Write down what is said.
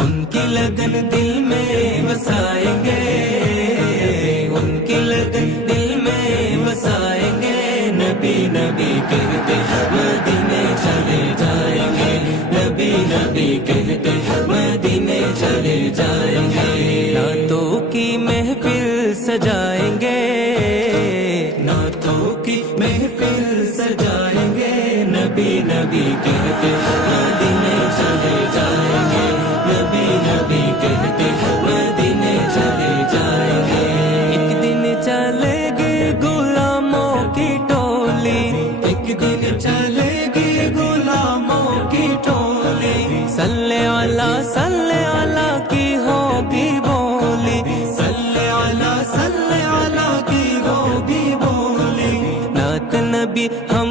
ان کی لگن دل میں بسائیں گے، ان کی لگن دل میں بسائیں گے، نبی نبی کہتے مدینے چلے جائیں گے، نبی نبی کہتے مدینے چلے جائیں گے، نعتوں کی محفل سجائیں گے، نعتوں کی محفل سجائیں گے، نبی نبی کہتے مدینے چلے جائیں گے، نبی نبی کہتے مدینے چلے جائیں گے، ایک دن چلے گی غلاموں کی ٹولی، ایک دن چلے گی غلاموں کی ٹولی، صلی اللہ کی ہوگی بولی، صلی اللہ کی ہوگی بولی، نعت نبی ہم